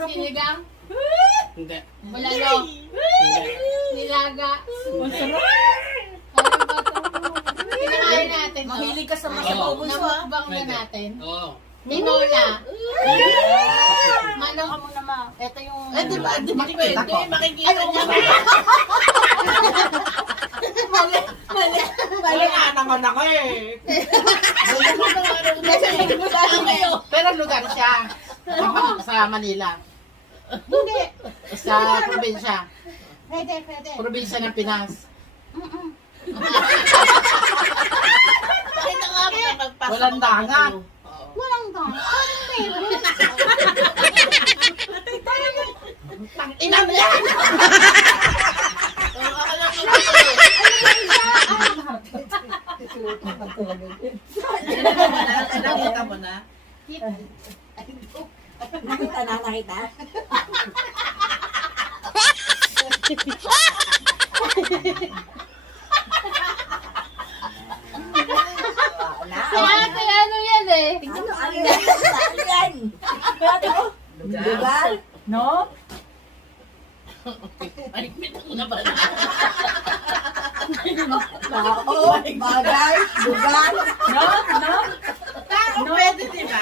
Sinigang? Hindi. Bulalo? Hindi. Nilaga? Masarap. Ano ba ito? Kinakain natin to. Mahilig ka sa masabaw, bunso ah. Namukbang na Pwede. natin. Oo. Tinola? Manok? Ako muna ma. Ito yung... Eh, di ba? Di makikita ko. Makikita niya. Wala nga naman ako eh. Pero lugar siya. Sa Manila. Hindi. Sa probinsya. Pwede, pwede. Probinsya ng Pinas. Walang dagat. Walang dong. Parang meron. Ina mo yan! Nakita mo na? Nakita na, nakita. Ate, ano yan eh? Ano yan? Lugar? No? Tao, bagay, lugar. No? No? Tao, pwede di ba?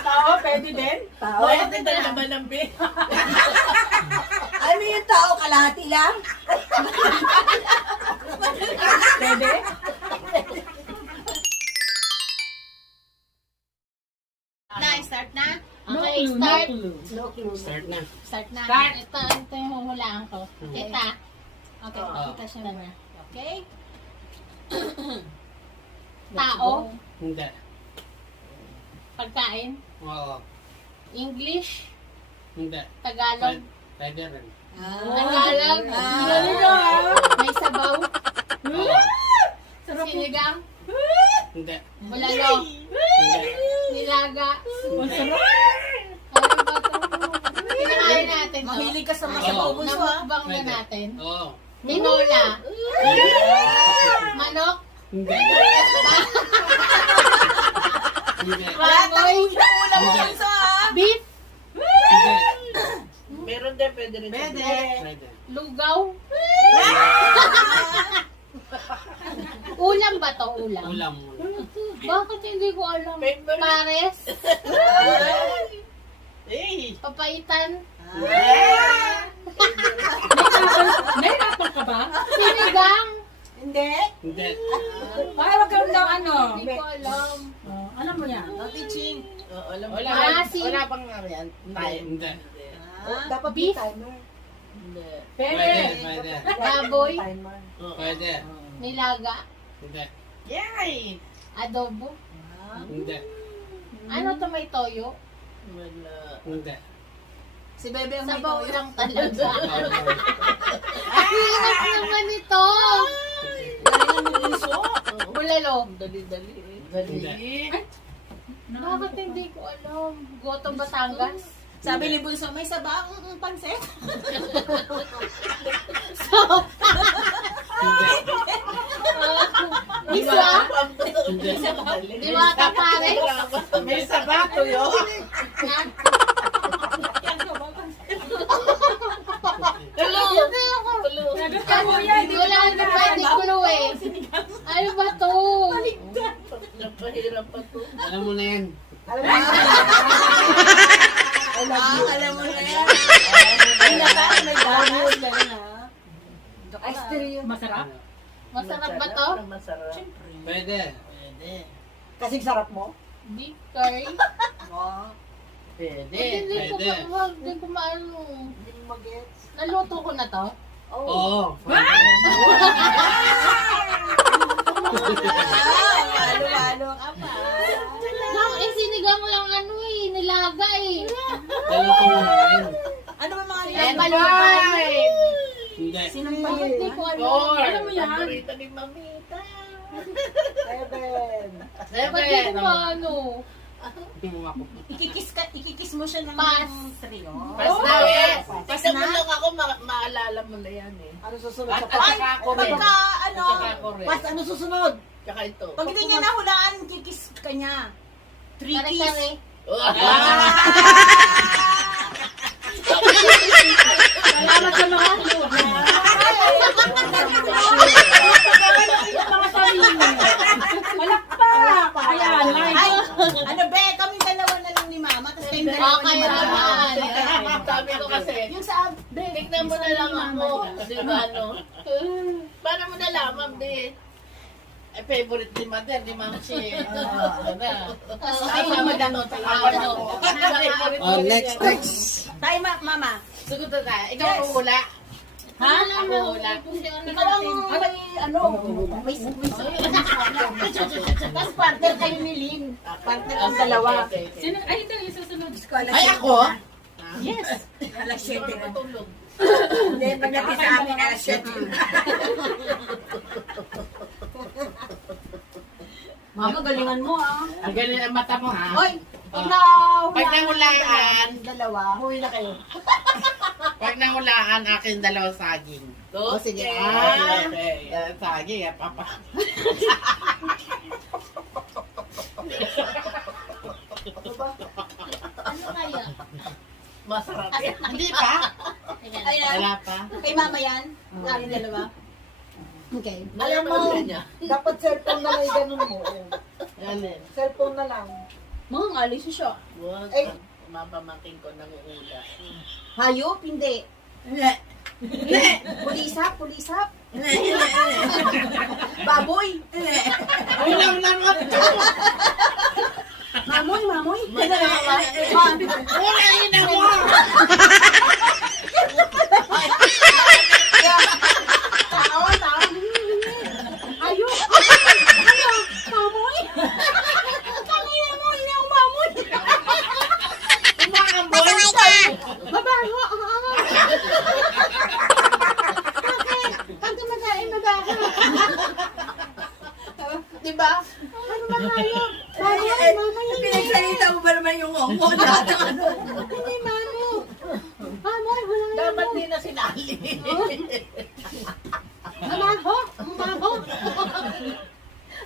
Tao, pwede din? Tao? Pwede din naman ang big. Ano yung tao? Kalahati lang? Pwede? Start na? Okay, start. Start na. Start na. Start. Ito yung huhulaan ko. Kita. Okay, Oo. kita siya naman. Okay? Tao, Hindi. pagkain, Oo. English, Hindi. Tagalog, Pwede rin. Tagalog, may sabaw, Oo. sinigang, Hindi. bulalo, Hindi. nilaga. Masarap. Ano ba ito? Kinakain natin to. Mahilig ka sa masabaw, bunso ah. Namukbang na Pwede. natin. Oo. Tinola. Manok. Hindi. Hindi. Baboy. Ulam mo, bunso ah. Beef. Hindi. Meron din, pwede rin. Pwede. Pwede. Lugaw. Ulam ba to? Ulam? Ulam. Bakit hindi ko alam? Favorite. Pares. Eh. Papaitan. Nahirapan ka ba? Sinigang. Hindi. Hindi. Baka wag kang daw ano. Hindi ko alam. Alam mo yan. Teaching. Alam mo. Asin. Wala pang ano yan. Time. Hindi. Dapat Beef. Hindi. Pwede. Pwede. Baboy. Pwede. Nilaga. Hindi. Yay! Adobo. Hindi. Ano to, may toyo? Wala. Hindi. Si Bebe ang may Sabaw toyo. lang talaga. Ang hirap naman ito. Bulalo. Dali-dali. Hindi. Bakit hindi ko alam? Goto Batangas? Sabi ni Bunso, may sabaw, pansit. Iswa? Hindi. Diwata pare? May sabato yun. Hindi ako. Hindi wala na pwede kulo eh. Ano ba to? Napahirap pa to. Alam mo na yan. Alam mo na yan. Ay, may dahil na Ay, stereo. Masarap? Masarap ba to? Masarap. Pwede. Pwede. Kasing sarap mo? Beef curry? Pwede. Hindi ko Pwede. hindi ko maano. Hindi mo mag-gets. Naluto ko na to? Oo. Halo-halo ka pa. Lang, sinigang lang ano eh, nilaga eh. Dalawa ko na yan. Ano ba mga Sinampalukan. Hindi. Bakit hindi ko alam? Alam mo yan? Paborito ni Mamita. Seven. Bakit hindi ko maano? Ikikis mo siya ng Pass. trio. Basta eh. Pass Basta mo na. lang ako, maalala mo na yan eh. Ano susunod At sa pass? saka ako rin. Pagka ano, At saka ako rin. pass, ano susunod? Tsaka ito. Pag hindi niya nahulaan, kikis ka niya. Three kiss. Kare-kare. Ah! sabi ko kasi, Yung sa tignan mo na lang ako. Di ba, ano? Paano mo nalaman, be? Eh, favorite ni Mother, di Mamsi. Ano na? Kasama na no, ano. Oh, next. Tayo, mama. Sugot na tayo. Ikaw ang hula. Ha? Ako hula. Ikaw ang may ano, may tapos partner kayo ni Lynn. Partner ang dalawa. Sino? Ay, ito yung susunod. Ay, ako? Yes. Alas 7 na. Hindi, pagdating sa amin, alas 7. Mama, galingan mo ah. Ang galing ang mata mo, ha? Hoy, pag nahulaan. dalawa, huwi na kayo. Pag nahulaan, akin dalawang saging. O, sige. Okay. Saging, papa. Ano kaya? Masarap. Hindi pa? Ayan. Ayan. Wala pa? Kay mama yan? Aking dalawa? Okay. Alam mo, Dapat cellphone na lang yung ganun mo. Alin? Cellphone na lang. Mga alis siya. Wag. Ay. Mapamaking ko ng ula. Hayop, hindi. Hindi. Pulisap, pulisap. Baboy. Ulam naman to. Mamoy, mamoy. Ulain na mo. Hayop. Mamoy. Tangina mo, hindi ako mamoy. Umakamboy ka. Mabaho. Bakit? Pag kumakain, mabaho. Diba? Ano ba hayop? Mamoy, mamoy. Pinagsalita mo ba naman yung ongo? Hindi, mamo. Mamoy, wala nga. Dapat di na sinali. Mabaho. Mabaho.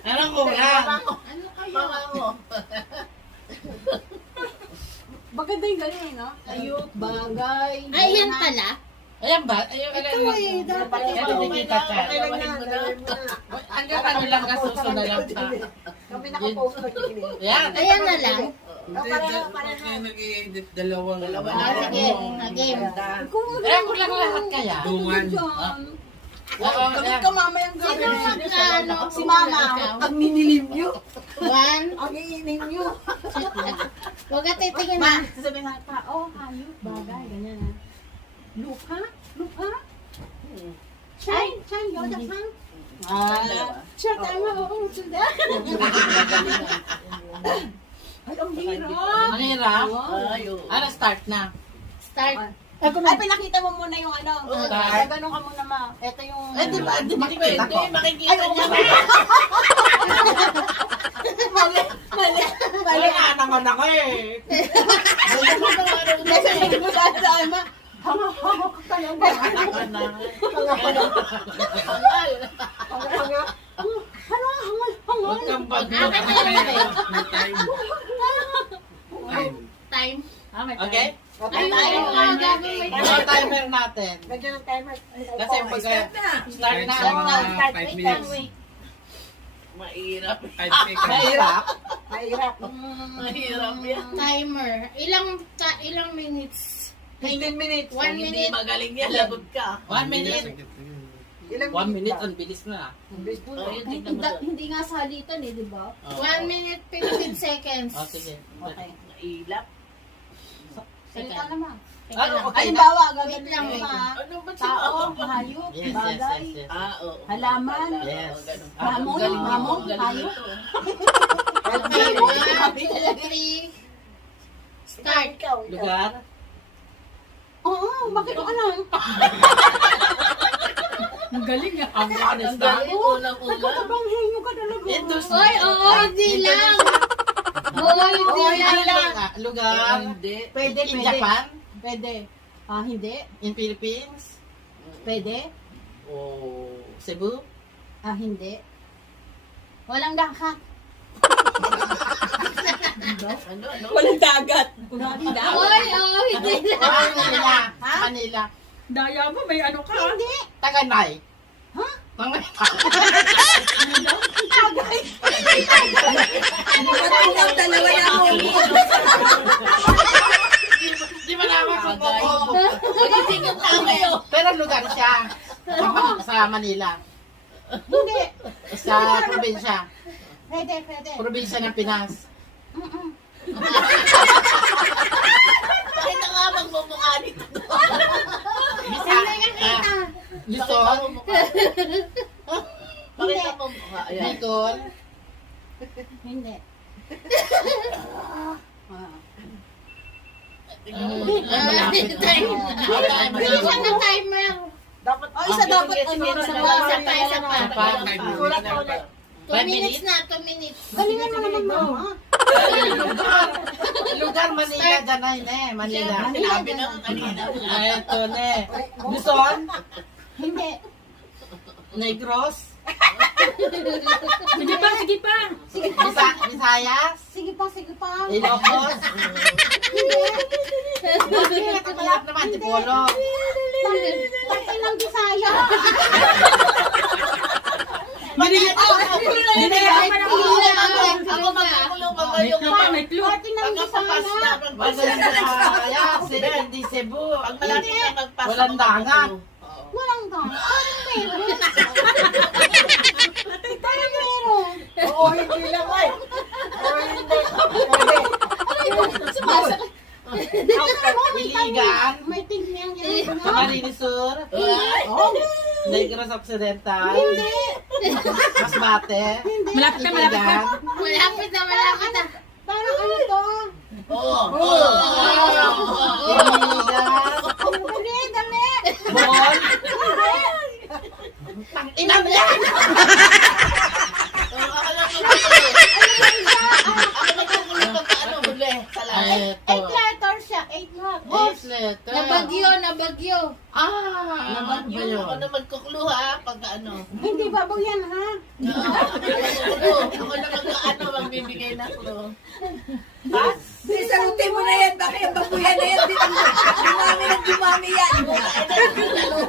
Anong kulang? Ano kaya? Mamango. Maganda yung ganyan, no? Hayop, bagay. Ay, yan pala. Ayan ba? Ayan, Ito eh, dapat Ito ito. hindi kita chat. Okay lang na. Gawin mo na. Hanggang ano lang kasuso na lang pa. Kami nakapost na din eh. Yan. Ayan na lang. Dalawang Sige, game. Eh, kulang lahat kaya. Dungan. Oo, Kapit ka mamayang Sino gabi. ano? Si mama. Ikaw. Ang minilim nyo. One. Ang iinim nyo. Huwag ka titingin Ma, na. sasabihin na, tao, hayop, bagay, ganyan ha. Lupa? Lupa? Shine? Shine, yoda sang? Siya, tama, oo, sunda. Ay, ang hirap. Ang hirap. Ay, Ano, start na. Start. Ay, pinakita mo muna yung ano. Ay, ganun ka muna, ma. Ito yung... Eh, di ba? Di makikita ko. Makikita niya. Mali. Wala nga naman ako eh. Kasi hindi mo sa ama. Hanga-hanga ka talaga. Hanga-hanga. Hangal-hangal. Huwag kang bag. May time. Time. Time. Okay? Ay, ay, ay, gagawin. Ano timer natin? Lagyan ng timer. Kasi pag start na. Start na. 5 minutes. Mahirap. 5 seconds. Mahirap. Mahirap. Mahirap yan. Timer. Ilang minutes? 15 minutes. 1 minute. Magaling yan, lagot ka. 1 minute. Ilang 1 minute, ba? ang bilis na. Oh, yun, tignan mo doon. Hindi nga salitan eh, di ba? 1 minute, 15 seconds. Oh, sige. Okay. Ilap. Salita naman. Ano, Ay, okay na? bawa, Wait lang, gagawin mo ha. Ano ba Tao, hayop, Yes, yes, bagay. yes, yes. Oo. Halaman. Yes. Mamon, mamon, hayop. Okay, 1, 2, 3. Start. Lugar? Oo, bakit ko alam? Ang galing ah. Ang galing, unang-una. Nagkakabanghin nyo ka talaga. Industry. Hoy, oo, hindi lang. Oo, hindi lang. Lugar? Hindi. Pwede, In pwede. Japan? Pwede. Hindi. In Philippines? Pwede. O Cebu? Hindi. Walang dagat. Ano? Walang dagat. Kunwari dagat. Hoy, oo, hindi lang. Manila. Manila. Daya mo, may ano ka? Hindi. Taganay. Ha? Taganay. Tagay. Dalawa na mo. Di ba naman kung Magising yung tao kayo. Pero lugar siya. Sa Manila. Hindi. Sa probinsya. Pwede, pwede. Probinsya ng Pinas. Bakit na nga magmumukha nito? Luzon. Bakit na magmumukha? Ayan. Bicol. Hindi. Malapit na. Bilisan ng timer. Dapat, Isa dapat ano, Sige, isa sige, pa, sige. isa pa, isa pa. Isa pa. 5 Sulat minutes ko na. ulit. 2 minutes na, 2 minutes. Galingan mo naman, mama. Lugar Manila dyan na Manila. Sinabi na kanina. Ito na Luzon. Hindi. Negros. Sige pa, sige pa. Visayas. Sige pa, sige pa. Ilocos. Bakit? Ang hirap naman, Tipolo. Parte ng Bisaya. Ako magkukulong ba kayo? Parte ng Pagkapapas Bisaya. na, Walang Visayas. Hindi Cebu. Ang malapit na magpas. Walang dagat. Walang ka. Parang meron. Parang meron. Oo, hindi lang ay. Oo, hindi. Pwede. Iligan. May tingnan yan. Camarines Sur. Oh, Negros Occidental. hindi. Masbate. Malapit na, malapit na. Iligan. Malapit na, malapit na. Parang ano to? Oo. Iligan. Dali, dali. Bohol. Ina mo yan! Ako nagkukulong pag ano, huli. Salamat. 8 letters siya. 8 letters. letter. Nabagyo, nabagyo. Naman ba yun? Ako na magkukulo ha, pag ano. Hindi babaw yan, ha? Ako na mag-ano, magbibigay na clue. Salutin mo na yan, baka yung babuyan na yan, dumami ng dumami yan.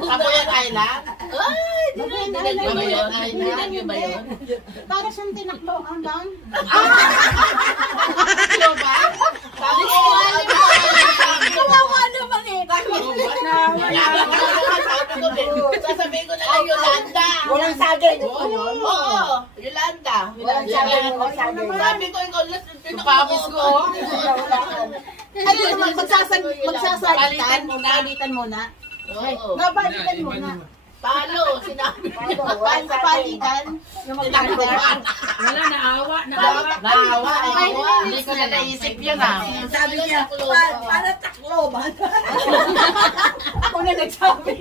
Kabuyan Island? Dinagyo ba yun? Dinagyo ba yun? Para siyang tinakloan lang. Ano ba? Sabi ko, Kawawa naman eh. sasabihin ko na lang Yolanda. Walang sagay. Oo, Yolanda. Walang sagay, walang sagay. Sabi ko, ikaw, Pawis ko. Ano naman, magsasalitan muna. Palitan muna. Oo. Napalitan muna. Palo, sinabi. Palitan. Yung magkakaroon. Wala, naawa. Naawa. Hindi ko na naisip yun ah. Sabi niya, para taklo ba? Ako na nagsabi.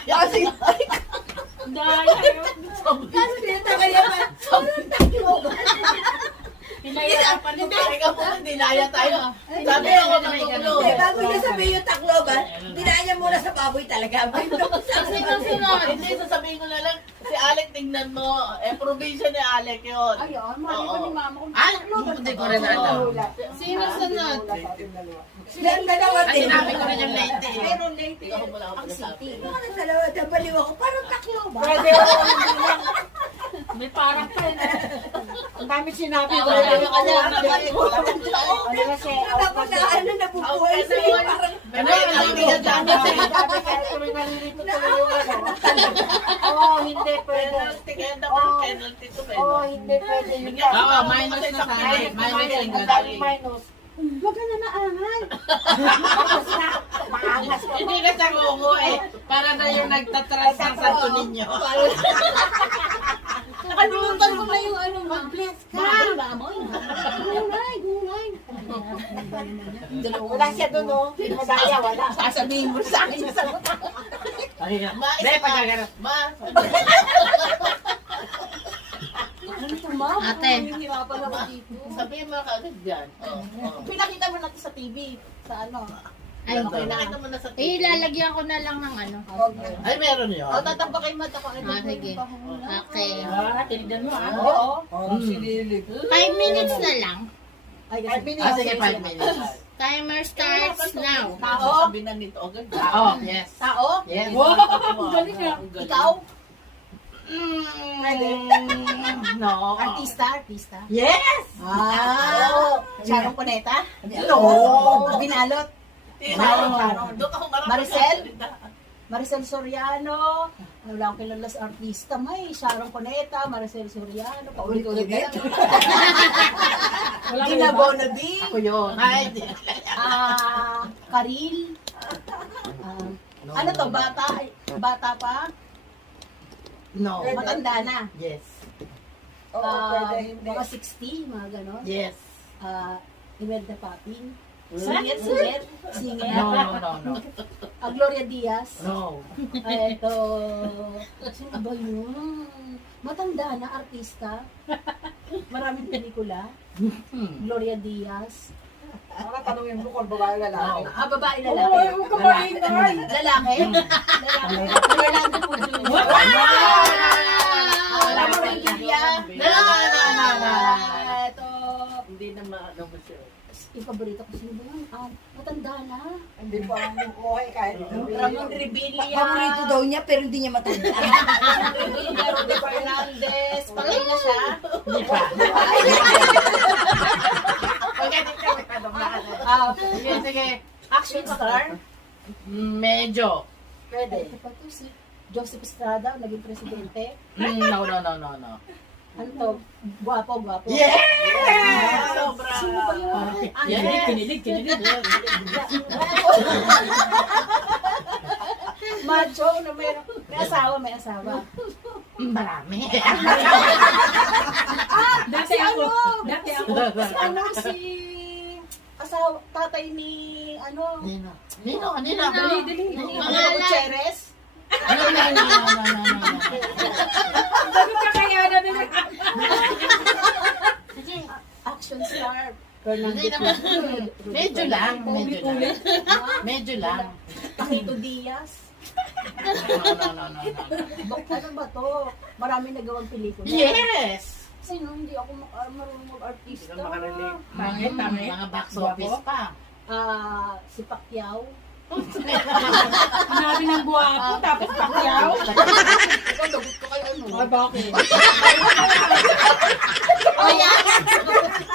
Kasi, kasi dito kaya ba? Taklo ba? Hindi, ikaw po, dinaya tayo. Sabi ko, magkukulo. Hindi, bago niya sabihin yung takloban, dinaan niya muna sa baboy talaga. Hindi, sasabihin ko na lang, si Alec, tingnan mo. Probinsya ni Alec yun. Ayun, mali pa ni mama kung Ay, hindi ko rin alam. Sino sunod? Silang dalawa Ay, din. sinabi ko rin yung late eh. Meron late. Ikaw wala akong pagkasabi. Ang dalawa, nabaliw ako. Parang taklo ba? May parang pa na. ang dami sinabi ko. Ano kasi, ako na ano, nabubuhay sa'yo. Parang, Oo, hindi pwede. Oo, hindi pwede. Oo, minus na sa akin. Minus yung Ang daming minus. Huwag ka na naangal. Tapos na, maangas ka. Hindi na sa Congo eh. Para na yung nagtatrans ng Santo Niño. Nakalimutan ko na yung ano, mag-bless ka. Gulay, gulay. Wala siya doon, no? Madaya, wala. Sasabihin mo sa akin yung sagot. Be, pagkagano. Ate. Sabihin mo kagad dyan. Pinakita mo natin sa TV. Sa ano. Ay, Nakita mo na sa eh, TV. lalagyan ko na lang ng ano. Ay, meron yun. O, tatampakin mo. Sige. Okay. Tinignan mo, ha? Oo. 5 minutes na lang. Ay, Ah, sige, 5 minutes. Timer starts now. Tao? Sabi na nito agad. Oo, yes. Tao? Yes. Galing nga. Ikaw? No. Artista. Yes! Sharon Cuneta? No. Binalot? Sharon. Doon ako marami. Maricel Soriano. Wala akong kilala sa artista. May Sharon Cuneta, Maricel Soriano. Paulit-ulit na lang. Gina Bonaby. Ako yun. Ay, hindi. Karil. Ano to? Bata pa? No. Matanda na. Yes. Mga 60, mga ganon. Yes. Imelda Papin. Singer. No. Gloria Diaz. No. Ito. Sino ba yun? Matanda na artista. Maraming pelikula. Gloria Diaz. Ano tanongin mo kung babae lalaki? Babae lalaki. Lalaki. Fernando po Jr. Ito. Hindi na maano mo siya. Yung paborito ko sino ba yun? Matanda na. Hindi po ang buhay kahit Ramon Revilla. Paborito daw niya pero hindi niya matanda. Revilla, Rudy Fernandez. Patay na siya. Sige. Action star. Medyo. Pwede. Ito pa to si Joseph Estrada, naging presidente. No. Ano to? Guwapo. Yes! Sobra. Sino ba yun? Yes. Kinilig. Macho na may asawa. Marami. Dati ako. Si asawa, tatay ni Nino. Dali. Pangalan. Gutierrez. No. Action star. Fernando Hindi naman. Medyo lang. Medyo lang. Paquito Diaz. No. Ano ba to? Marami nagawang pelikula. Yes! Sino? Hindi ako marunong mag-artista. Mga box office pa. Si Pacquiao. Sinabi ng buwapo, tapos pakyaw. Ikaw, lagot ko kayo ano? Ay, bakit?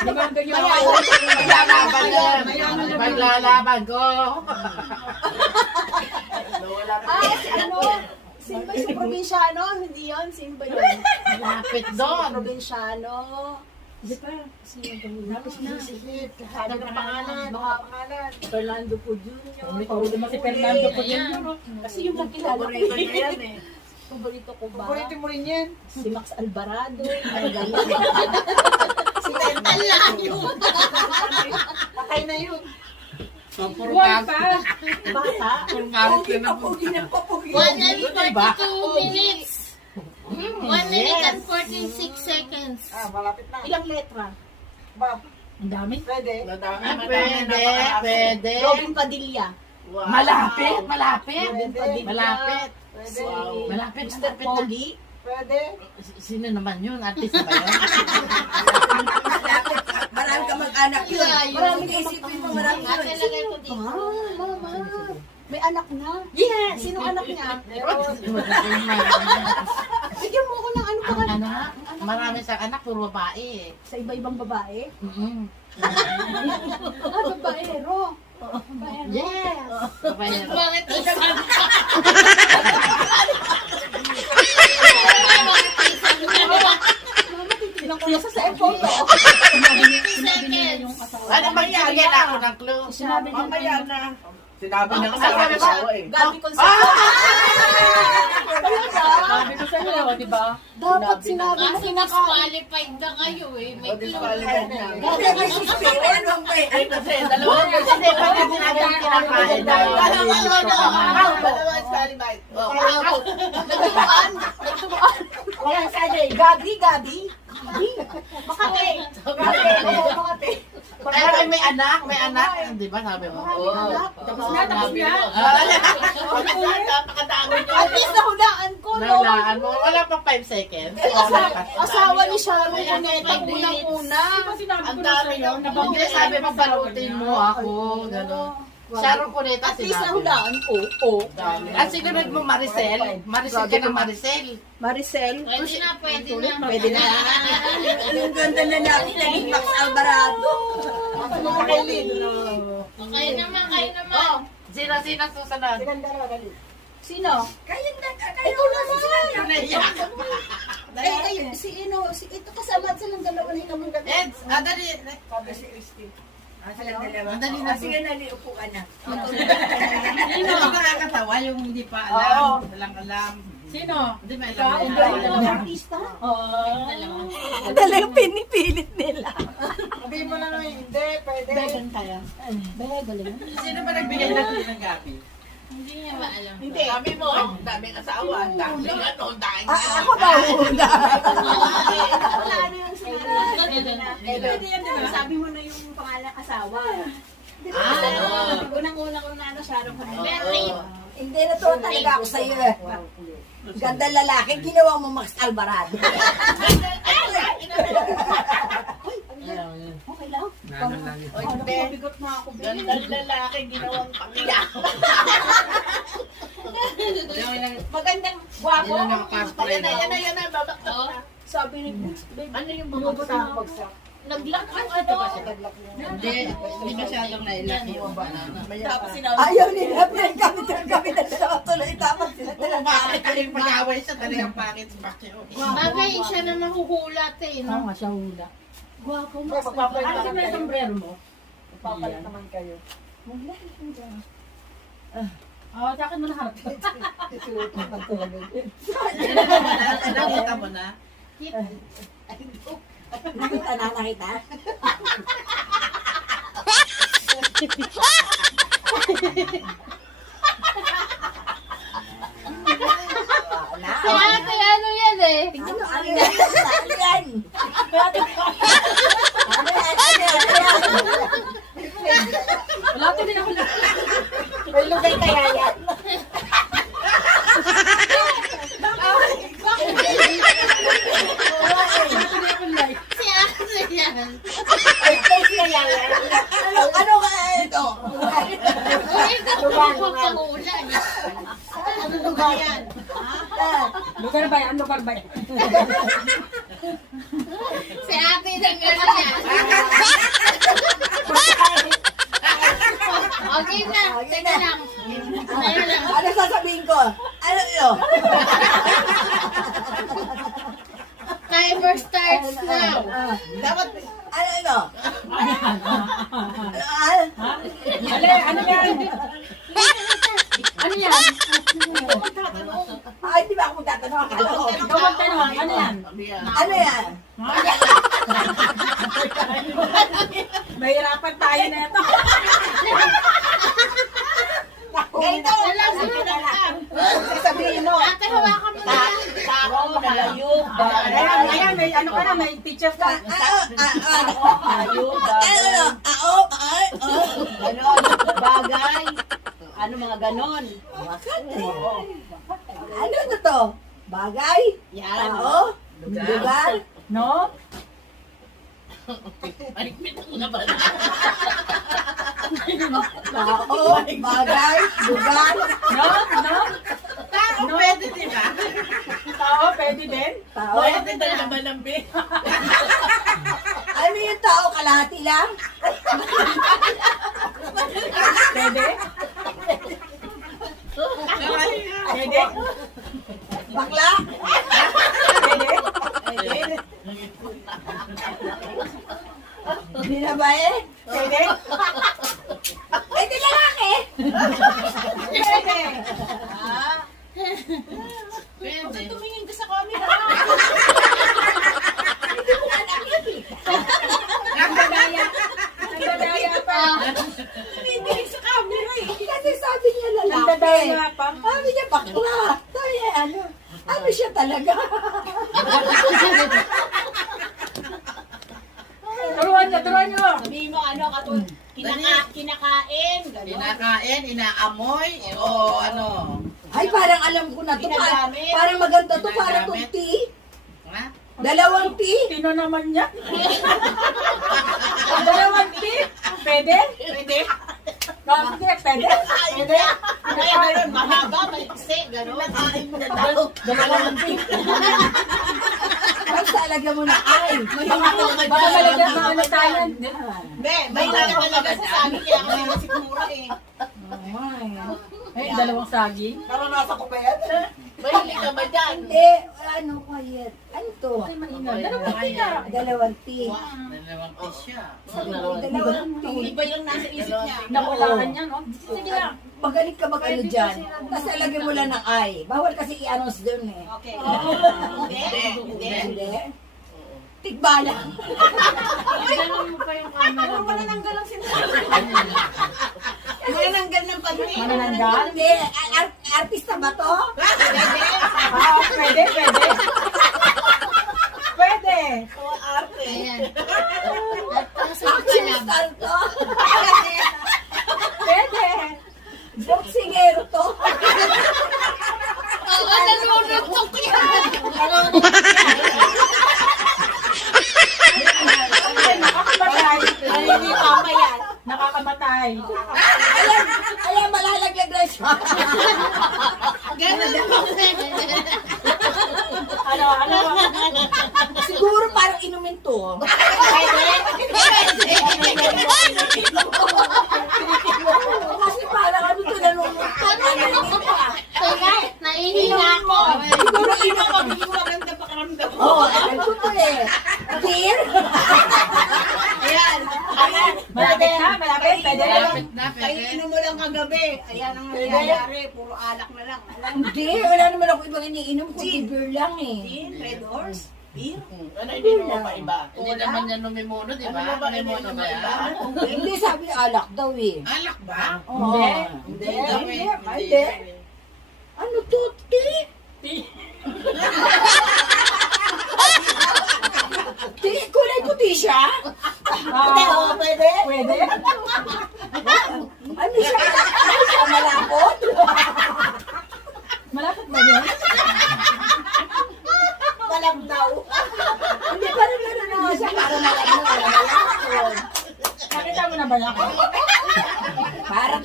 Limanda niyo ako. Maglalaban ko. Sino ba yung probinsyano? Hindi yun? Sino ba yun? Lapit doon. Probinsyano. Hindi pa. Sino ba yun? Tapos na. Hanap ng pangalan. Mga pangalan. Fernando po Jr. Ulit naman si Fernando po Ayan. Jr. Kasi yung nakilala ko. Paborito niya yan eh. Paborito ko ba? paborito mo rin yan. Si Max Alvarado. Ay, ganyan. Si Ang layo. Patay na yun. Puro Buwan pa. Bata. Puro gamit yun ang 1 minute 42 minutes. 1 minute and 46 seconds. Malapit na. Ilang letra? Ba, Ang dami. pwede. Pwede. Robin Padilla. Malapit. Robin Padilla. Malapit. Pwede. Malapit. Mr. Pogi. Pwede. Sino naman yun? Artista ba yun? Marami ka mag-anak yun. Marami ka Isipin mo, marami yun. Ate, lagay ko dito. Mama. May anak na. Yes! Sino anak niya? Meron. Bigyan mo ako ng ano pa Anak? Marami sa anak, puro babae eh. sa iba-ibang babae. Babaero. Yes! Babae. Bakit isa? Tinang ko sa cellphone ko. Sinabi nila yung asawa. Ano bang yan ako ng clue? Sinabi niya Mamaya na. Sinabi niya Ano kasama ba ko siya? ako eh. Gabi Concepcion. Sabi ko sa'yo, di ba? Dapat sinabi mo Kasi disqualified na kayo eh. May clue. Disqualified na. Hindi, may sister. Ano ang pwede? Ay, kasi dalawa kasi pag sinabi yung kinakain na Dalawa disqualified. Nagtubuan. Walang sabi. Gabi. Makati. Makati. Ay, may anak, di ba sabi mo? Tapos na. Napakadami nyo. At least nahulaan ko, no? Nahulaan mo. Wala pa 5 seconds. Asawa ni Sharon Cuneta, unang-una. Di ba sinabi ko Ang na dami sa'yo? nyo. Hindi, sabi mo, balutin mo ako. Gano'n. Sharon Cuneta At least sinabi. nahulaan. Oo. At sinunod mo Maricel. Maricel ka ng Maricel. Maricel. Pwede na, pwede na. Pwede na. Yung ganda na natin, naging Max Alvarado. Okay naman, kayo naman. Sino susunod? Sino? Kayo na, Ito naman. Naiyak. Ito kasama silang dalawa na hinamang gabi. Eds, dali. silang dalawa. Madali na. Sige, naliupo ka na. Sino ang nakakatawa yung hindi pa alam, walang alam. Sino? Hindi may alam. Hindi nila. dalawang artista. Talagang pinipilit nila. Sabihin mo na naman, hindi, pwede. Began tayo. Began. Sino ba nagbigay na ng gabi? Hindi niya maalam. Hindi. Dami mo, daming asawa, daming ano, daming Ako ba una? Wala na yung pwede yan, di ba? Sabi mo na yung pangalan asawa. Unang-unang ano, Sharon Cuneta. Hindi na to talaga ako sa'yo eh. Ganda lalaki, ginawa mo Max Alvarado. Okay lang. Hindi. Bigot na ako. Gandang lalaki, ginawang pangya. Magandang guwapo. Yan na, babak na. Sabi ni Ano yung bumagsak? Nag-lock ang ano. Hindi masyadong nailaki yung banana. Tapos sinabi. Ayaw nila, kami na dalawa tuloy. Tapos sila Oo, bakit kaling pag-away siya? Talagang pangit si Bakyo. Bagay siya na mahuhulat eh. No? nga siya hula. Guwapo mo. Magpapalit Ano naman yung kayo. sombrero mo? Magpapalit naman kayo. Oo, sa akin mo na harap. Nakita mo na? nakita. Si ate, ano yan eh? Ano yan? Ano yan? Wala ko din ako. May lugay kaya yan. Si ate yan. May place kaya yan. Ano kaya ito? Uy, ito po panghulan. Ano lugay yan? Lugar ba yan? Lugar ba yan? Si ate na gano'n yan. Okay na. Teka lang. Ayun lang. Ano sasabihin ko? Ano yun? Timer starts now. Dapat, Ano yun? Ano yan? Ano yan? Ay, di ba ako magtatanong? Akala ko. Ikaw magtanong, ano yan? Ano yan? Mahirapan tayo na ito. Ganito. Sasabihin mo. Ate, hawakan mo na. tao, nalayo, Ayan, may ano ka na, may teacher ka. Ganon. Bagay. Ano mga ganon? Ano na to? Bagay? Yan. Tao? Lugar? No? Ay, pitang na ba na? Tao? Bagay? Lugar? No? No? Tao, pwede, di ba? Tao, pwede din? Tao? Pwede na naman ang bit. Ano yung tao? Kalahati lang? Pwede? Pwede? Bakla? Pwede? Hindi na ba eh? Pwede? Eh, di lalaki! Pwede! Pwede. Tumingin ka sa camera. Nagdadaya pa. Tumingin sa camera eh. Kasi sabi niya lalaki. Nagdadaya pa. Sabi niya bakla. Sabi niya ano? Ano siya talaga? Turuan nyo. Sabihin mo ano, kinakain. Gano'n. Kinakain, inaamoy, o ano. Ay, parang alam ko na to. Ginagamit. Parang maganda to. Parang Ginagamit. itong tea. Ha? Dalawang tea. Tino naman niya. Dalawang tip. Pwede? Pwede? Sige, pwede. Pwede. Kaya gano'n, mahaba, may iksi, gano'n. Nakain mo na daw. Dalawang tea. Basta alagyan mo na ay. Baka malagyan mo na tayo. Be, may lang talaga sa sabi niya. Kaya kasi kumura eh. Ay, dalawang saging. Naranasan ko ba yan? Mahilig ka ba dyan? Hindi, ano quiet. Ano to? Ay, maingat. Dalawang tea. Dalawang tea. Dalawang fish siya. Dalawang tea. Iba yung nasa isip niya. Nakulangan niya, no? Sige lang. Magaling ka mag-ano dyan. Tapos alagyan mo lang ng ay. Bawal kasi i-announce doon eh. Okay. Hindi. Hindi. Tigbala. Ganun mo pa yung camera. Manananggal ang sinasabi. Manananggal ng pagmay. Manananggal? Hindi. Artista ba to? Pwede, pwede. Pwede. Arte. Artista to? Pwede. Boksingero to? Oo, nanunod ko yan. Nakakamatay. Hindi tama yan. Nakakamatay. Ayan, malalaglag na siya. Ganun ako. Ano? Siguro parang inumin to. Kasi parang ano to, nanunod pa. Nahihina ako. Siguro inumin. Magiging maganda pakiramdam mo. Oo, alam ko to eh. Dear? Ayan. Malapit na, malapit. Pwede. Kaya inom mo lang kagabi. Ayan ang nangyayari. Puro alak na lang. Hindi, wala naman ako ibang iniinom. Kundi beer lang eh. Gin, Red Horse, beer. Ano, hindi mo pa iba? Hindi naman yan numimuno, di ba? Ano ba Numimuno ba yan? Hindi, sabi alak daw eh. Alak ba? Oo. Hindi. Hindi. Ano to? Tea? Kulay puti siya? Pwede? Pwede? Ano siya? Ano siya? Malapot? Malapit ba yun? Malabdaw. Hindi, parang gano'n naman siya. Parang malapot. Nakita mo na ba ako? Parang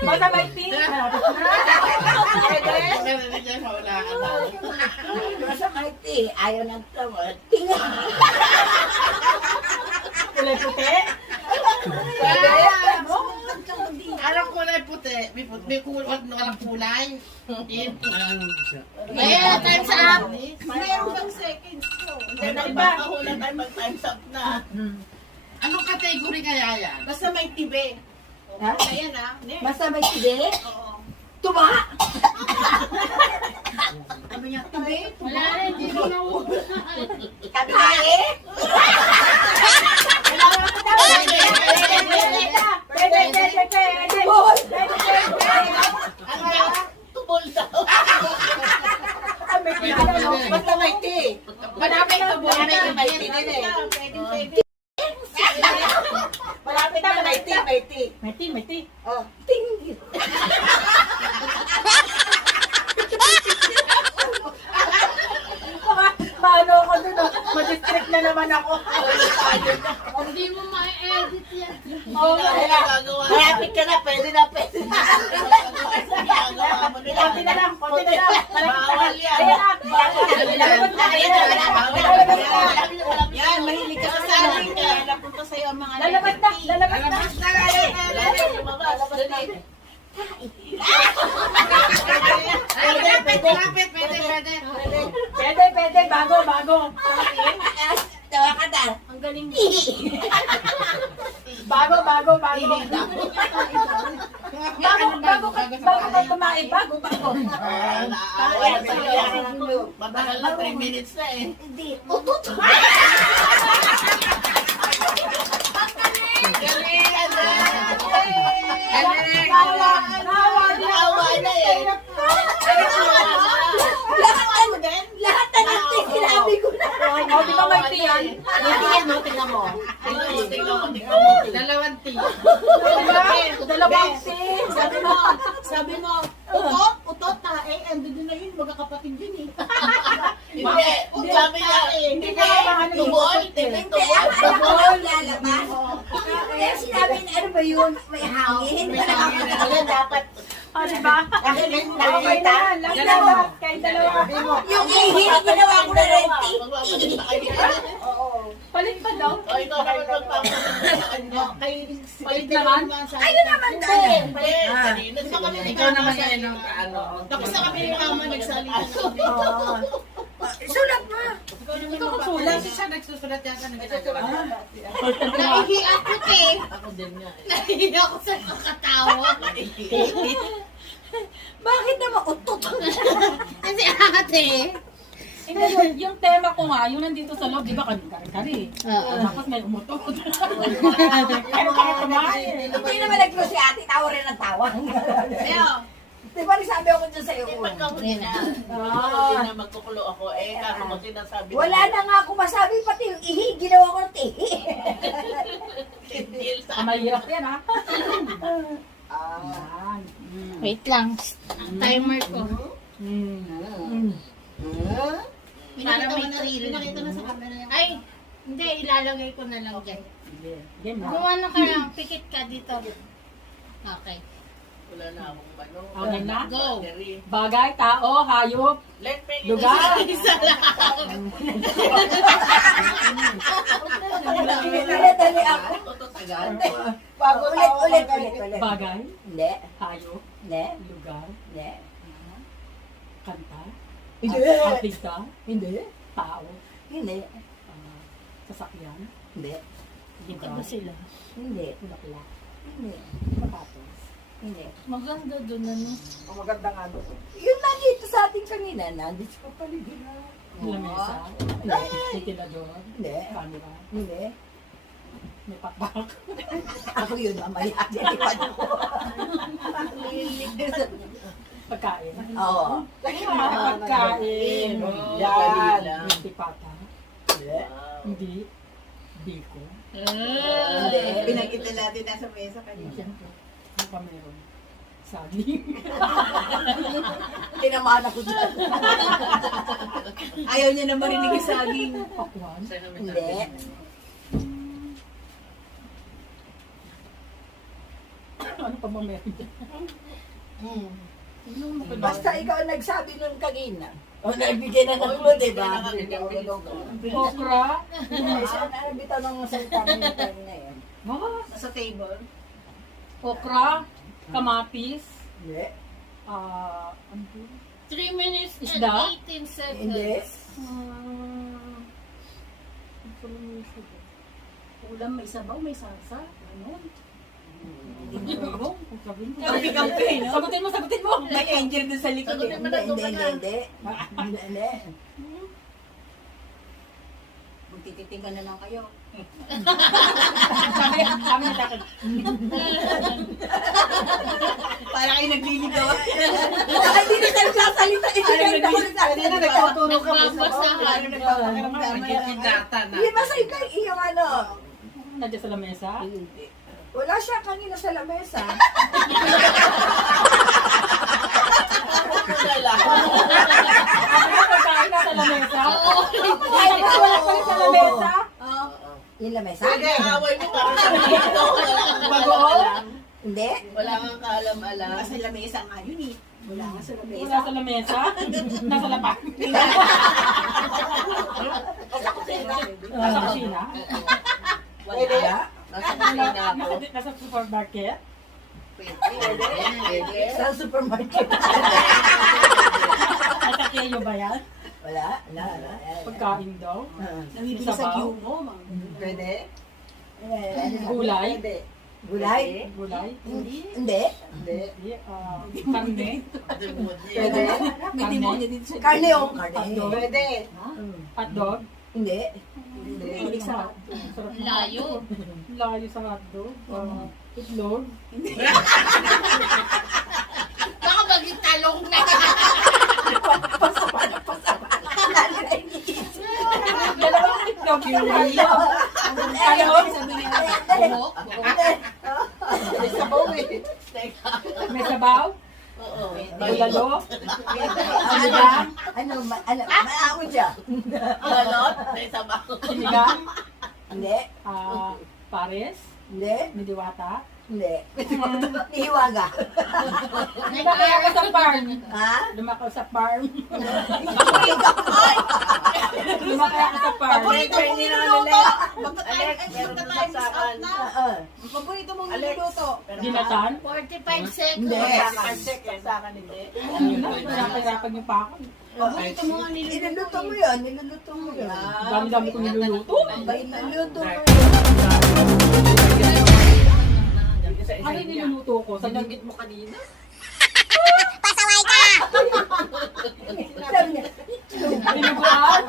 Basta may tea. Malapit na. Meron din dyan, wala ka na. Basta may tea. Ayaw ng tawad. Tinga. Kulay puti. Anong kulay puti? May walang kulay? Kaya, time's up. Mayroon kang seconds ko. Ano Hindi ba? na iba tayo mag-time's up na. Anong category kaya yan? Basta may tibe. Ha? Ayan ah. Next. Basta may tibi. Oo. Tuba. Sabi niya, tibe. Wala na, hindi ko na Katae. Pwede. Boy. Ano yan? Tubol daw. Basta may tea. Malapit na buwan na yung May tibe din eh. Pwede. Malapit na may tea. May tea. May tea, may tea. Oh, ting. Paano ako dun? Madistrict na naman ako. Hindi mo ma-edit yan. Malapit ka na. Pwede na. Pwede na. Konti na lang, konti na lang. Bawal yan. Ayan na. Yan, mahilig ka sa saging kaya napunta sa'yo ang mga Lalabas na, lalabas na. Pwede, bago. Tawa ka na. Ang galing mo. Bago. Bago ka kumain, bago. Matagal na 3 minutes na eh. Hindi. Utut. Naawa na eh. Lahat na natin sinabi ko na. O, di ba may tea yan? Tingnan mo. Dalawang tea. Dalawang tea. Sabi mo, utot tae, andun na yun, magkakapatid yun eh. Hindi, sabi niya, hindi tubol, hindi Hindi, tubol. akala ko lang lalabas. Kaya sinabi niya, ano ba yun? May hangin. Dapat, O, diba? Nakakita? Kayo dalawa. Yung ihi, ginawa ko na renti. magbabalit pa kayo. Palit pa daw. O, ikaw naman magpapalit. Palit naman. Ayun naman tayo. Hindi, kanina Di ba kami sila. ikaw naman yan ang ano. Tapos na kami yung mama nagsalita. Sulat mo. Ikaw magsulat. Kasi siya nagsusulat yata ng ginagawa. Nahihiyan ko, te. Ako din nga. Nahihiyan ako sa kakatawa. Bakit naman utot? Kasi ate. Yung tema ko nga, yung nandito sa loob, di ba kari-kari? Tapos may umutot. Pero kaya kumain. Hindi naman naglo si ate, tawa rin ng tawa. Di ba sabi ako dyan sa iyo? Pag kahuli na, kahuli na magkukulo ako, kako mo sinasabi. Wala na nga ako masabi, pati yung ihi, ginawa ko ng tihi. Mahirap yan, ha? Wait lang. Timer ko. Para may thrill. Pinakita na sa camera yan. Ay, hindi. Ilalagay ko na lang dyan. Game na. Kung ano ka lang, pikit ka dito. Okay. Wala na akong ano. Okay na? Go. Bagay, tao, hayop, Let me lugar. Isa lang. Dali ako. tagal. Bago Ulit. Bagay, Hindi. hayop, Hindi. lugar, Hindi. kanta, Hindi. artista, Hindi. tao, Hindi. sasakyan, Hindi. lugar, sila? Hindi. bulaklak, Hindi. sapatos. Hindi. Maganda doon ano. Ang maganda nga doon. Yun na dito sa ating kanina, nandito pa paligid na. Lamesa, Hindi. ventilador, Hindi. camera, Hindi. may pakpak, Ako yun, mamaya. Dilipan ko. pagkain. Oo. Pagkain. Yan. Hindi pata. Hindi. Hindi. Biko. Hindi. Pinakita natin nasa mesa kanina. Siyempre. Ano pa meron? Saging. Tinamaan ako dyan. Ayaw niya na marinig yung saging. Pakwan. Hindi. Ano pa ba meron dyan? Basta ikaw ang nagsabi nun kanina. O nagbigay na ng clue, di ba? Okra. Siya na nabitaw ng salita ng time na yun. Sa table. Okra. Kamatis. Hindi. Ano po? 3 minutes and Isda? 18 seconds. Hindi. Ulam, may sabaw, may salsa. Ano? Sagutin mo. May angel dun sa likod. Sagutin mo na, Hindi. Magtititingan na lang kayo. Sabi na takin. Para kayo nagliligaw. Ay, hindi na tayo sasalita. Kanina nagtuturo ka pa sa Nagbabasahan. Hindi ba sa yung ano? Nandiyan sa lamesa. Wala siya kanina sa lamesa. Pagkain na sa lamesa. Wala pa rin sa lamesa. Yung lamesa? Pwede. Away mo para sa dito. Bagoong. Hindi. Wala kang kaalam-alam. Nasa lamesa nga yun eh. Wala nga sa lamesa. Wala sa lamesa. Nasa lapak. Nasa kusina. Wala. Nasa kusina ako. Nasa supermarket. Pwede. Sa supermarket. Nasa Keyo ba yan? Wala. Pagkain daw. Namibili sa Sabaw. Gyumo. Pwede. Gulay. Gulay? Gulay. Hindi. Hindi. Hindi. Karne. Pwede. May demonyo dito sa Karne yung karne. Pwede. Hotdog. Hindi. Hindi sa Sarap na. Layo. Layo sa hotdog. Itlog. Baka maging talong na. Dalawang itlog yung hotdog. Talong. May sabaw eh. May sabaw. Oo. Bulalo? Ano, siya? Balot? May sabaw. Sinigang? Hindi, Pares? hindi, Mediwata? hindi. Hiwaga. Lumaki ako sa farm. Ha? Lumaki ako sa farm. Lumaki ako sa farm. Paborito mong niluluto. Alex, meron na saksakan. Paborito mong niluluto. Ginatan? 45 seconds. Hindi. Saksakan hindi. Pinapahirapan niyo pa ako. Paborito mo nga Niluluto mo yun, niluluto mo yun. Dami-dami ko niluluto. Niluluto mo yun. Ano yung niluluto ko? Sa Sinagit mo kanina? Sabi niya, dinuguan?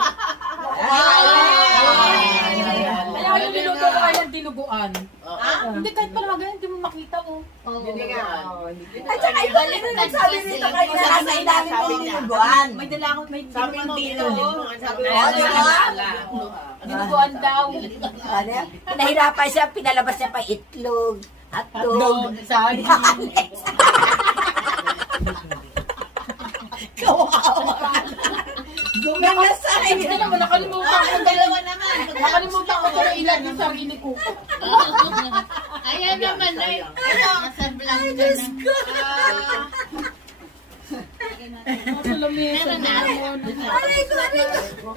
Ayan. Kaya yung niluto ko ay ang dinuguan. Oo. Hindi, kahit pala ganyan, hindi mo makita oh. Hindi nga. at saka ikaw din ang nagsabi nito kayo na nasa ilalim mo nilubuan. May dalakot, may Sabi mo dito. Sabi mo Oh, di ba? Dinuguan daw. Ano? Pinahirapan siya, pinalabas niya pa itlog, hotdog, Sabi. kawawa. Gumangasay. Hindi naman, nakalimutan ko. dalawa naman. Nakalimutan ko sa ilan yung sarili ko. Ayan naman ay. Nasa blank na. Nasa lamesa. Meron na. Aray ko, aray ko.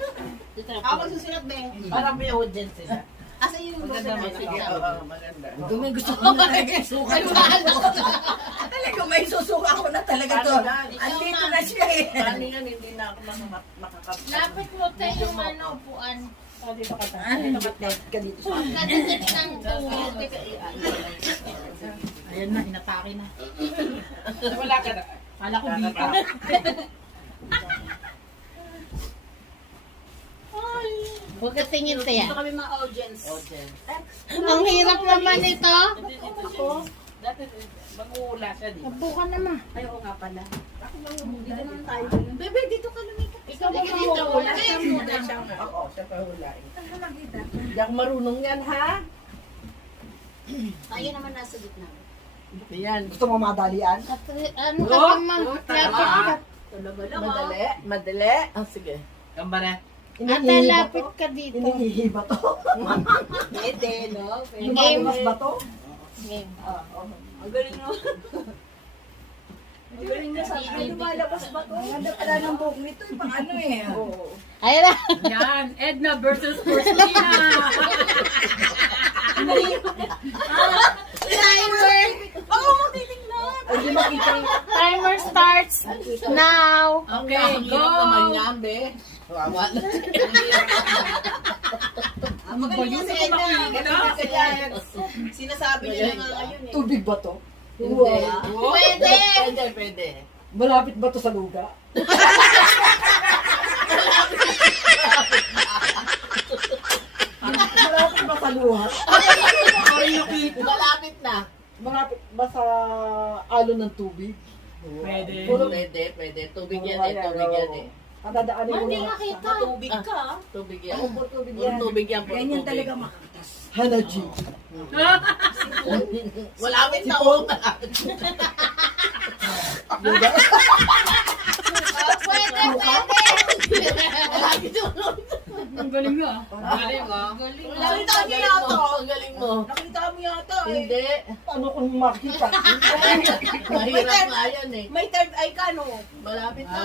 Ako magsusulat, Beng. Parang may audience sila. Asa yung Maganda, sige. Oo, maganda. Dumi, gusto ko na susuka. Talaga, may susuka ko na talaga to. Andito na siya eh. Paano yan, hindi na ako makakapit. Lapit mo tayo yung ano, upuan. Dito ka tayo. Ano ba ka dito sa Pagkadating ng tuhod. Ayan na, inatake na. Wala ka na. Kala ko dito. Huwag ka tingin tayo. kami mga audience. Audience. Ang hirap naman ito. Dati, mag-uula siya dito. Nabukan naman. Ayoko nga pala. Bebe, dito ka lumikat. Ikaw ba Dito, dito? wala siya muna. Oo, siya pa hulain. Hindi ako marunong yan, ha? Tayo naman nasa gitna. Yan. Gusto mo madalian? Ano ka naman? Lapit ka. Madali. Madali. Ah, sige. Gambara. Ate, lapit ka dito. Inihihi ba to? Pwede, no? Pwede. Lumalabas ba to? Game. Ang galing mo. Ang galing na sa akin. Lumalabas ba to? Ang ganda pala ng buhok nito. Pang ano eh. Ayun na. Yan, Edna versus Christina. Timer. Ay, di makita yung Timer starts now. Okay, go. naman yan, be. Wawa na. Magaling si Edna. Magaling si Edna. Sinasabi niya na nga ngayon eh. tubig ba to? Hindi. Pwede. Pwede, pwede. Malapit ba to sa luga? Malapit ba sa luha? Malapit na. Malapit ba sa alon ng tubig? Pwede. Pwede, pwede. Tubig yan eh, tubig yan eh. Kadadaanin mo Hindi na. nakita. Matubig ka. Tubig yan. Puro tubig Puro yan. tubig yan, puro Ganyan tubig. talaga makatas. Hanaji. Malapit na oh. Pwede, pwede. Malapit na oh. Ang galing nga. Galing mo. Nakita niyo yata. Ang galing mo. Nakita mo yata eh. Hindi. Paano kung makita? Mahirap nga yan eh. May third eye ka, no? Malapit na.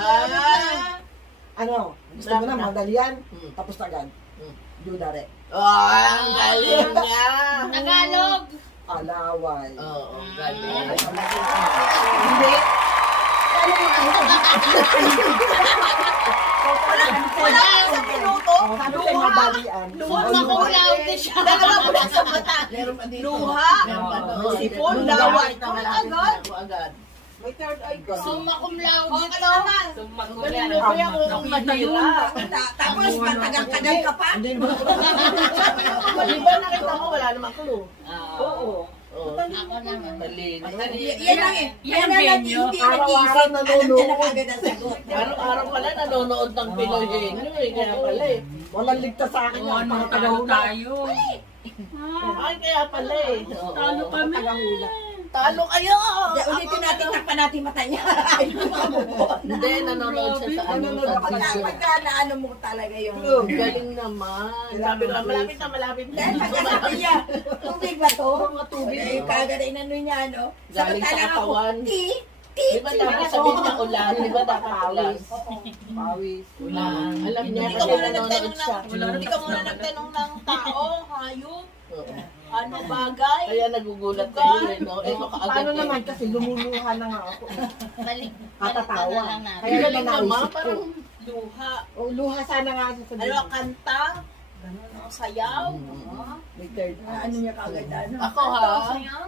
Ano? Gusto mo na madalian? Hmm. Tapos na agad. Hmm. Dudare. Oh, ang galing niya. Tagalog. Alaway. Oo, galing. Hindi. Wala isang minuto. Sabi tayo madalian. Makulawde siya. Dalawa mo lang sa mata. Meron pa dito. Luha. Meron pa Oo. doon. Sipon, Meron laway. pa Wala malapit agad. na ako agad. May third eye ka. Summa cum laude Okay to. naman. Galing mo kaya kung mahirap. Tapos matagal-tagal ka pa? Di ba nakita mo wala namang clue? Oo. Oo. Ako naman. Mali. Yan lang eh. Yan Yan lang venue. hindi Araw-araw nag-iisip. Alam niya na nanonood. kagad ang sagot. Araw-araw pala nanonood ng Pinoy Henyo eh. Kaya pala eh. Walang ligtas sa akin. O, yan, ano, mga talo tagahula. tayo. Ay, kaya pala eh. Oo. Talo kami. Tagahula. Talo kayo! Ulitin natin, takpan natin mata niya. Ay, makabubuo na. Hindi, nanonood siya sa ano, Nanonood sa ako na, video. pagka naano mo talaga yung... Ang galing naman. Sabi ko, malapit na, malapit na. Dahil pagkasabi niya, tubig ba to? Mga tubig. Eh, kagad ay nano niya, ano? Galing sa Samantalang ako, katawan. ti, Di ba dapat sabihin niya ulan? Di ba dapat ulan? Pawis. Ulan. Alam niya Hindi ka kasi muna nanonood nagtanong siya. hindi ka muna nagtanong ng tao, hayop, Oo. ano bagay. Kaya nagugulat kayo eh, no? Eh, baka agad Paano eh. naman kasi lumuluha na nga ako. Katatawa. Ang Kaya galing naman, naisip ko. parang Luha. O, luha sana nga sa sabihin. Ano, kanta. Sayaw. May third. Ano niya kagad, ano? ako ha.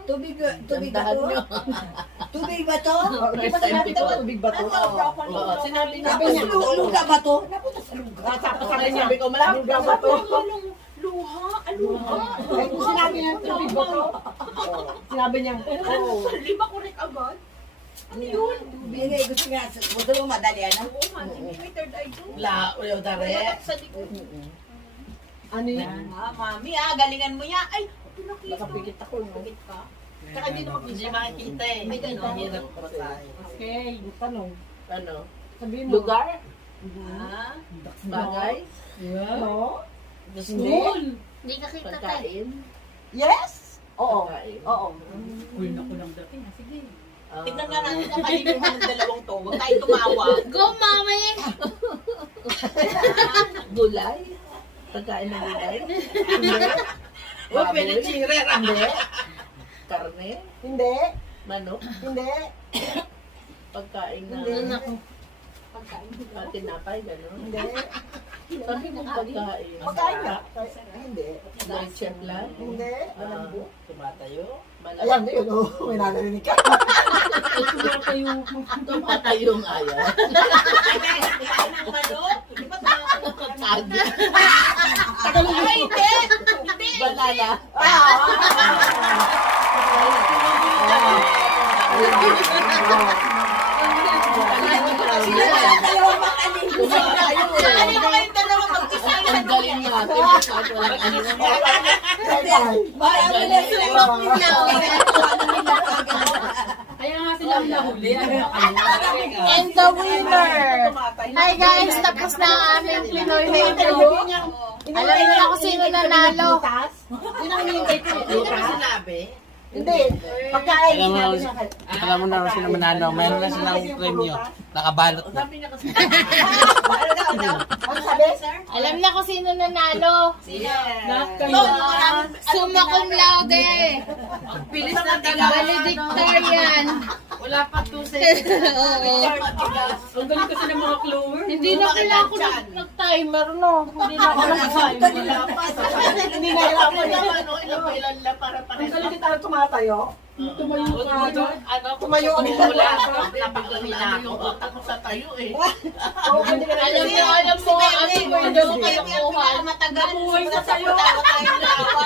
Tubig ba Gandahan to? nyo. Tubig ba to? Di ba sinabi ko tubig ba to? Oo, sinabi niya. Tapos luga ba to? Napunta sa luga. Tapos sabi niya, Sabi ko, malapit luga ba to? Luha. Luha. Eh, kung sinabi niya tubig ba to? Sinabi niya, oo. Di ba correct agad? Ano yun? Bigay, gusto nga, gusto mo madali, ano? Oo, man. May third eye doon. La, uyo, dare. Sa likod. Ano yan? Mami, galingan mo yan. Ay, pinakita. Nakapikit ako, no? Nakapikit ka. Tsaka hindi naman Hindi makikita eh. May ganon. Hirap pa tayo. Okay, tanong. Ano? Sabihin mo. Lugar? Ah, Bagay? No? Gusto? Hindi ka kita tayo. Pagkain? Yes? Oo. Pagkain. Oo. tignan nga natin kung kalimuhan ng dalawang to. Huwag tayo tumawa. Go, mami! Gulay? Pagkain ng gulay? Oh, pwede chirer. Hindi. Karne? Hindi. Manok? Hindi. Pagkain na... Naku. Tinapay, gano'n? Hindi. Sabi mo pagkain. Pagkain nga. Hindi. Light chef lang? Hindi. Tumatayo? Ayan, yun. Oh, may narinig ka. Tumatayo ang ayaw. Kaya ng manok. Di ba Tagi. Ay, hindi. Hindi. Banana. Dalawang makanin. Ano na kayong dalawa mag-design? Ang galing natin. Kahit walang ano. Marami na sila. Kaya nga sila ang nahuli. And the winner! Hi guys, tapos na ang aming Pinoy Metro. Alam niyo na kung sino nanalo. Yun ang hinihintay ko. Hindi naman sinabi. Hindi. Pagkain, Alam mo sinabi na- niya. Alam mo na kung sino manalo. Mayroon na silang premyo. Nakabalot na. Sabi niya kasi. Ano sabi? Alam na kung sino nanalo. Ito, Summa cum laude. Bilis na taga. Valedictorian. Wala pa 2 seconds. Oo. Ang galing kasi ng mga clue. Hindi na pala ako nag-timer, no? Hindi na ako nag-timer. Hindi na Alam alam mo naman, no? Ilan lang para Ang pares. galing kita tumatayo. Tumayo ka agad. Ano? Tumayo ulit Wala ako. ka. Napakahina ako. Utak ko sa tayo eh. Oo, hindi ka na- Alam mo, ano mo kayo kalokohan. matagal. Simula sa putawa tayo dalawa.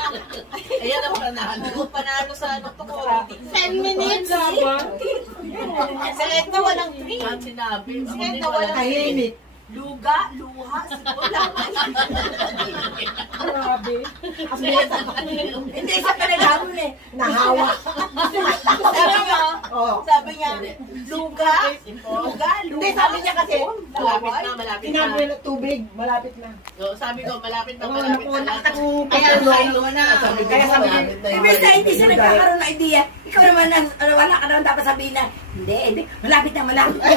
Ayan ang panalo. Panalo sa ano to ko. 10 minutes. Sa ito, walang green. Ang sinabi. Sige, wala. Tahimik. Luga, luha, wala. Grabe. Hindi, isa pa naghamon eh. Nahawa. Sabi niya, luga, luga, Hindi, sabi niya kasi, Malapit na, malapit na. sinabi na tubig, malapit na. So, sabi ko, malapit na, Oo, malapit naku, na. Kaya Sabi ko na. Kaya sabi ko, malapit na yun. Ibig na hindi siya nagkakaroon ng idea. Ikaw naman, wala ka naman dapat sabihin na, hindi, malapit na, malapit na.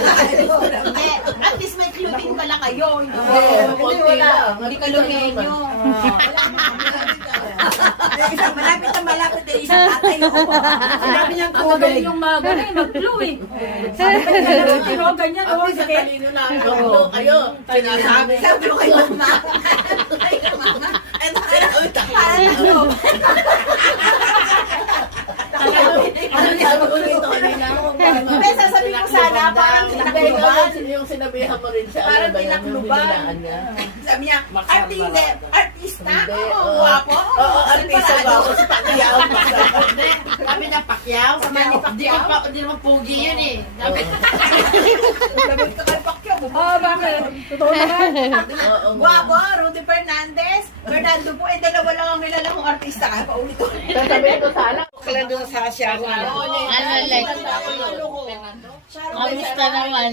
Hindi, at least may clue din pala kayo. Konti lang. Hindi ka lumenyo. Isa, malapit na, malapit na, isang tatay. sinabi niyang tubig. Yung pero ganyan, Ang isa talino na. Ayun. Sinasabi. Sabi ko kay mama. Ay, mama. Ito, Sabi ko dito kanina. Hindi, sasabihin ko sana, parang pinakluban. Yung sinabihan mo rin siya. Parang ano ba yan, yung pinakluban. hinilaan niya. Sabi niya, hindi, artista? Hindi, Oo, oo. guwapo. Oo, artista ba ako? Si Pacquiao. Sabi niya, Pacquiao. Di naman pugi yun eh. Sabi ko kay Pacquiao, Oh, bakit? Totoo naman. guwapo, Rudy Fernandez, Fernando po, dalawa lang ang kilala kong artista. Kaya paulit-ulit. Sasabihin ko sana. ka lang doon sa Sharon. Ano like? Kamusta naman?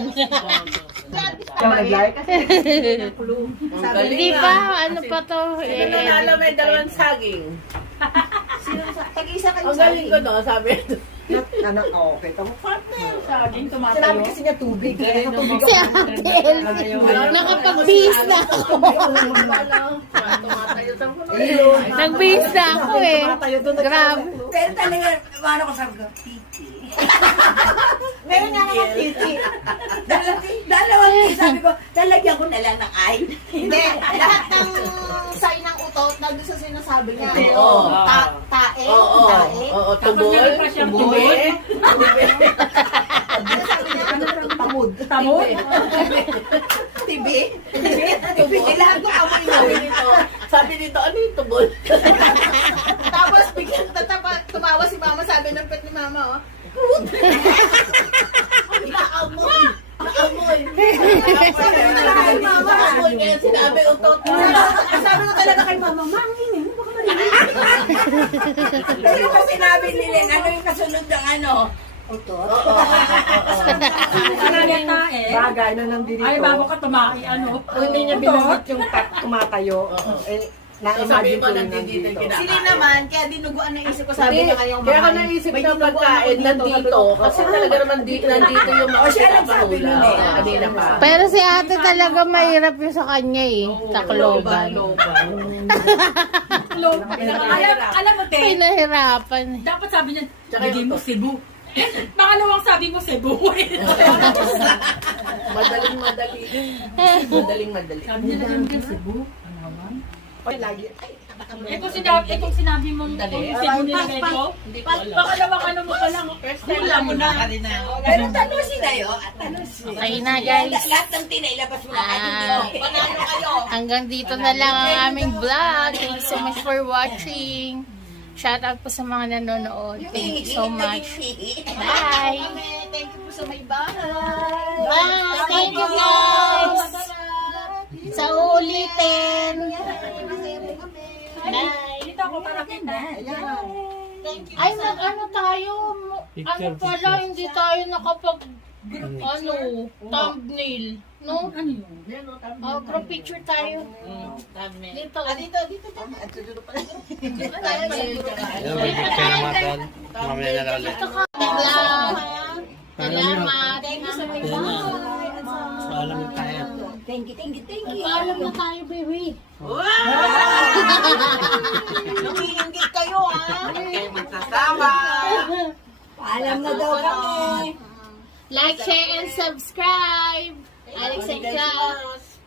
Hindi pa, ano pa to? Sino nanalo may dalawang saging? Tag-isa kayo Ang galing ko no, sabi ito. Ano, okay. Tama. Saging, Sinabi tumatayo. kasi niya tubig. Kaya tubig Si Ate Elsie, nakapagbihis na ako. Tumatayo sa puno. Nagbihis na ako eh. Grabe. Pero talaga, paano ko sabi ko, titi. Meron nga naman titi. Dalawang titi. Sabi ko, talagyan ko na lang ng ay. Hindi, lahat ng sign ng utot na doon sa sinasabi niya. Oo. Tae, Oo, tae. oo, Tapos tubol. meron pa siyang Tubol. Tamod. Tamod? Tibi. Tibi. Kailangan ko amoy na. Sabi nito, ano yung tubol? Tapos biglang tumawa si mama, sabi ng pet ni mama, oh. Naamoy. Naamoy. Naamoy kaya sinabi utot. Sabi ko talaga kay mama, Pero pa sinabi nila, ano yung kasunod ng ano? Utot. Sinabi tae. Bagay na nandito. Ay, bago ka tumaki, ano? Kung hindi niya binanggit yung tumatayo, eh, na-imagine Sabi mo, ko yung nandito nandito. yung sili naman, kaya dinuguan na isip ko, sabi niya kayong Kaya ka naisip May ng dinuguan pagkain ako nandito. Kasi talaga naman nandito yung mga O, siya nagsabi pinapahula. nun eh. Kanina pa. Pero si ate talaga mahirap yung sa kanya eh. Tacloban. Alam mo, te, Pinahirapan eh. dapat sabi niya, Tsaka bigay yung mo Cebu. Pangalawang sabi mo Cebu. Madaling madali. Madaling madali. Sabi niya lagyan mo yung Cebu. Ano naman? Ay, lagi. Kung sinabi mong Cebu nilagay ko, pangalawang ano mo pa lang. Hula mo na. Pero tanusin na yun. At tanusin. Okay na guys. Lahat ng tinailabas mo na kahit hindi mo. Panalo kayo. Hanggang dito na lang ang aming vlog. Thank you so much for watching. Shout out po sa mga nanonood. Thank you so much. Bye! Thank you po sa may bahay. Bye! Thank you guys! Sa ulitin! Bye! Dito ako para kita. Ay, ano tayo? Ano pala, hindi tayo nakapag thumbnail. No? Ano yun? Group picture tayo. Dito. Dito. Ayan, may picture naman doon. Mamaya na lang ulit. Salamat. Paalam na tayo. Thank you. Paalam na tayo, baby. Nangihinggit kayo, ha? Kayo magsasama. Paalam na daw kami. Like, share, and subscribe. Alex and Cloud.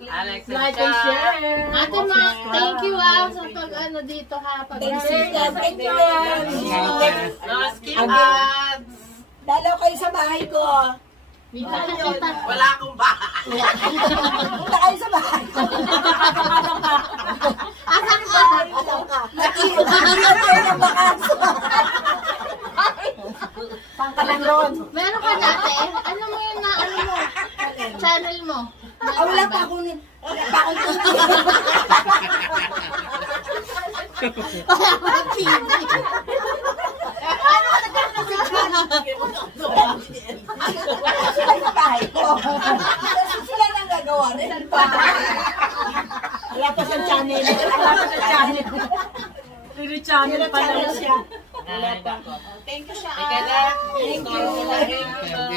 Alex and Like and share. Ate Ma, thank you sa pag dito ha. Thank you. No skip ads. Dalaw kayo sa bahay ko. Wala akong bahay. Punta kayo sa bahay ko. Asan ka? Nakikita kayo ng bakanso. Pangkalan ron. Meron ka dati? Ano mo yun na ano mo? Channel mo? Wala pa akong Wala ka ng TV. sila sa bahay ko. Kasi sila nang gagawa nila. Wala pa siyang channel. Wala pa siyang channel. Pero channel pa lang siya. Thank you siya. Teka na. Thank you.